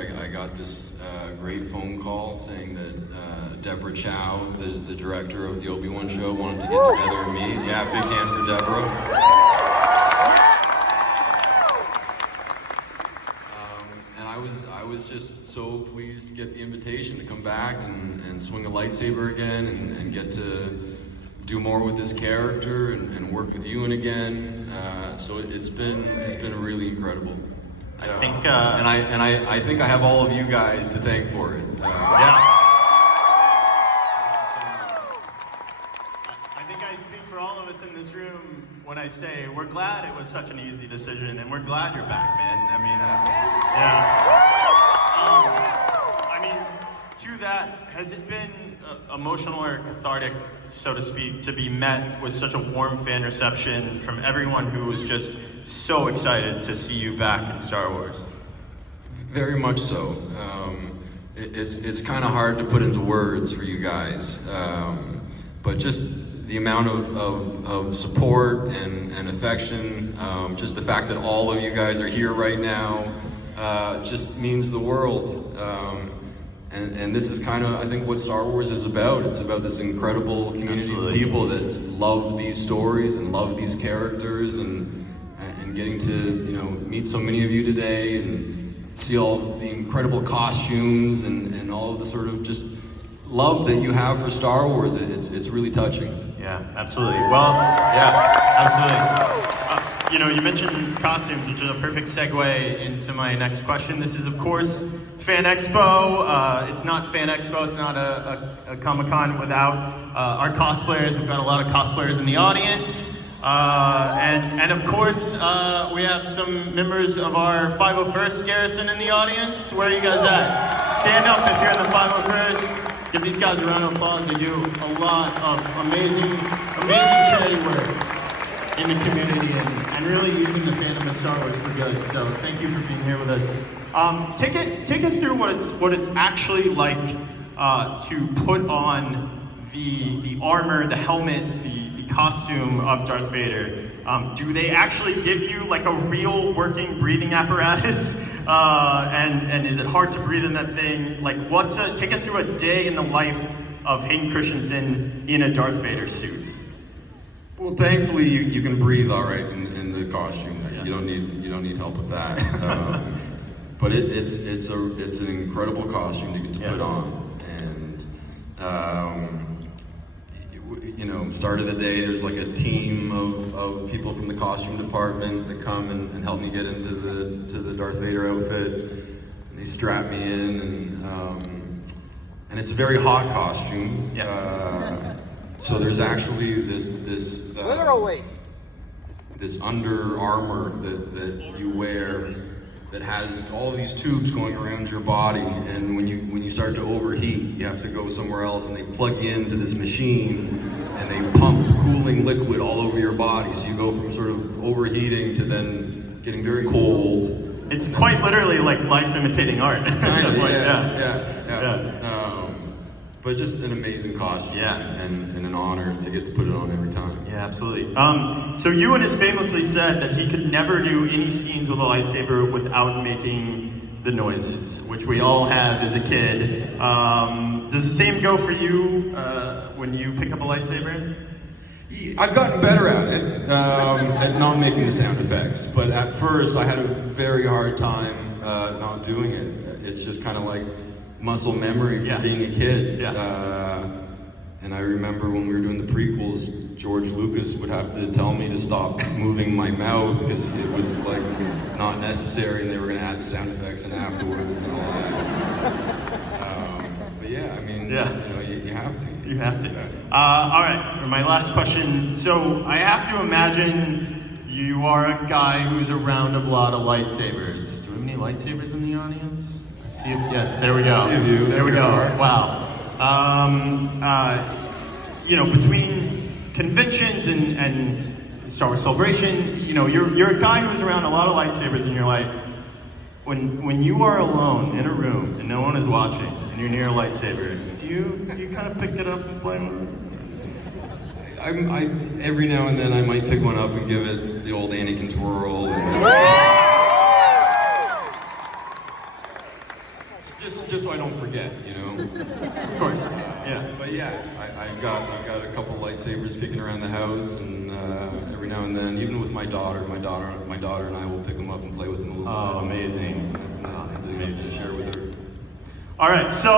year, I got this great phone call saying that Deborah Chow, the director of the Obi-Wan show, wanted to get together and meet. Yeah, big hand for Deborah. And I was just so pleased to get the invitation to come back and swing a lightsaber again and get to do more with this character and work with Ewan again. So it's been really incredible. I think I think I have all of you guys to thank for it. Yeah. I think I speak for all of us in this room when I say we're glad it was such an easy decision, and we're glad you're back, man. I mean, to that, has it been emotional or cathartic, so to speak, to be met with such a warm fan reception from everyone who was just so excited to see you back in Star Wars? Very much so. It's kind of hard to put into words for you guys, but just the amount of support and affection, just the fact that all of you guys are here right now, just means the world. And this is kind of, I think, what Star Wars is about. It's about this incredible community of people that love these stories and love these characters, and getting to meet so many of you today and see all the incredible costumes and all of the sort of just love that you have for Star Wars. It's really touching. Yeah, absolutely. Well, yeah, absolutely. You mentioned costumes, which is a perfect segue into my next question. This is, of course, Fan Expo. It's not Fan Expo. It's not a Comic-Con without our cosplayers. We've got a lot of cosplayers in the audience. And of course, we have some members of our 501st Garrison in the audience. Where are you guys at? Stand up if you're in the 501st. Give these guys a round of applause. They do a lot of amazing charity work in the community and really using the fandom of Star Wars for good. So thank you for being here with us. Take us through what it's actually like to put on the armor, the helmet, the costume of Darth Vader. Do they actually give you like a real working breathing apparatus? And is it hard to breathe in that thing? Like, take us through a day in the life of Hayden Christensen in a Darth Vader suit. Well, thankfully you can breathe all right in the costume. Yeah. You don't need help with that. But it's an incredible costume to get to put on, and start of the day, there's like a team of people from the costume department that come and help me get into the Darth Vader outfit. And they strap me in, and it's a very hot costume. Yeah. So there's actually this under armor that you wear that has all these tubes going around your body, and when you start to overheat, you have to go somewhere else, and they plug you into this machine, and they pump cooling liquid all over your body, so you go from sort of overheating to then getting very cold. It's quite literally like life imitating art. Kind of, yeah. But just an amazing costume, and an honor to get to put it on every time. Yeah, absolutely. So Ewan has famously said that he could never do any scenes with a lightsaber without making the noises, which we all have as a kid. Does the same go for you when you pick up a lightsaber? I've gotten better at it, at not making the sound effects. But at first, I had a very hard time not doing it. It's just kind of like muscle memory from being a kid. Yeah. And I remember when we were doing the prequels, George Lucas would have to tell me to stop moving my mouth because it was like not necessary, and they were going to add the sound effects in afterwards and all that. But yeah, I mean, you have to. You have to. All right, for my last question. So I have to imagine you are a guy who's around a lot of lightsabers. Do we have any lightsabers in the audience? See if, yes, there we go. There we go. Wow. Between conventions and Star Wars Celebration, you're a guy who's around a lot of lightsabers in your life. When you are alone in a room and no one is watching and you're near a lightsaber, do you kind of pick it up and play with it? Every now and then I might pick one up and give it the old Anakin twirl. Just so I don't forget, you know. Of course. Yeah. But yeah, I've got a couple lightsabers kicking around the house, and every now and then, even with my daughter and I will pick them up and play with them a little bit. Oh, amazing. That's nice. That's amazing to share with her. All right, so